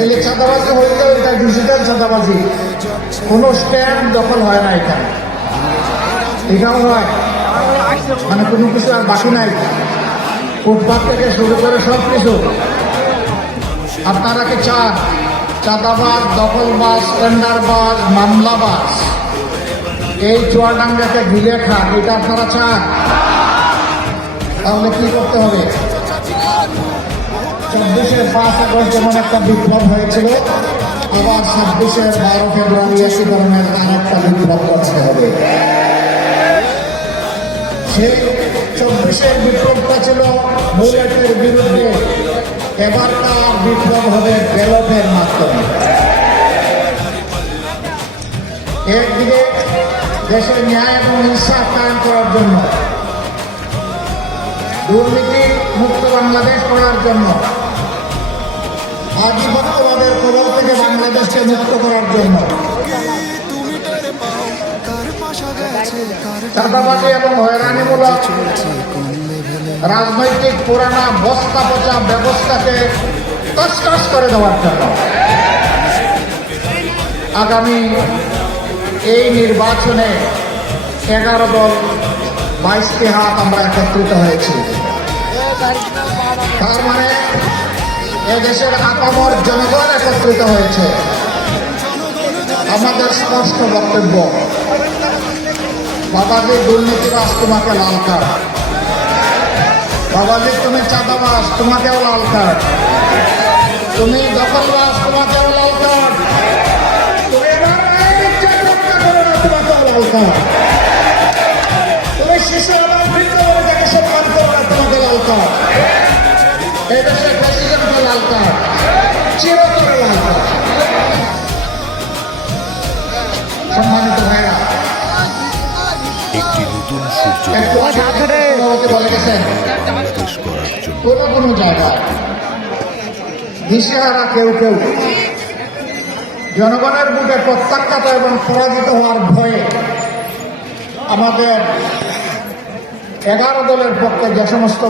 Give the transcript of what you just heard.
এই চাঁদাবাজি হইতে এটা ডিজিটাল চাঁদাবাজি, কোনো স্ট্যান্ড দখল হয় না এখানে, এটাও হয় মানে কোনো কিছু আর বাকি নাই, ফুটপাথ থেকে শুরু করে সব কিছু। আপনারা কি চান চাঁদাবাজ, দখলবাজ, টেন্ডারবাজ, মামলাবাজ এই চুয়াডাঙ্গাকে ঘিরে খান? এটা আপনারা চান? তাহলে কি করতে হবে? 24-এর 5 আগস্ট যেমন একটা বিপ্লব হয়েছিল, আবার 26-এর 12 ফেব্রুয়ারি একই ধরনের আর একটা বিপ্লব করতে হবে। সেই 24-এর বিপ্লবটা ছিল বুলেটের বিরুদ্ধে, এবারকার বিপ্লব হবে ব্যালটের মাধ্যমে। একদিকে দেশের ন্যায় এবং ইনসাফ কায়েম করার জন্য, দুর্নীতি মুক্ত বাংলাদেশ করার জন্য, আধিপত্যবাদের কবল থেকে বাংলাদেশকে মুক্ত করার জন্য, চাঁদাবাজি এবং হয়রানিমূলক রাজনৈতিক পুরানা বস্তা পচা ব্যবস্থাকে তছনছ করে দেওয়ার জন্য আগামী এই নির্বাচনে 11 দল 22টি হাত আমরা একত্রিত হয়েছি। তার মানে এদেশের আপামর জনগণ একত্রিত হয়েছে। আমাদের স্পষ্ট বক্তব্য, বাবাজি দুর্নীতিবাজ, তোমাকে লাল কার্ড। বাবাজি তুমি চাঁদাবাজ, তোমাকেও লাল কার্ড। তুমি দখলবাজ, তোমাকেও লাল কার্ড। তুমি রক্ষা করো না, তোমাকেও লাল কার্ড। তুমি শিশু এবং বৃদ্ধকে সম্মান করো না, তোমাকে লাল কার্ড। এই দেশের প্রেসিডেন্টকে লাল কার্ড, চিরতরে লাল কার্ড। সম্মানিত ভাইরা, একটি নতুন সূর্য বলে গেছেন কোনো জায়গায় দিশেহারা কেউ কেউ জনগণের বুকে প্রত্যাখ্যাত এবং পরাজিত হওয়ার ভয়ে আমাদের 11 দলের পক্ষে যে সমস্ত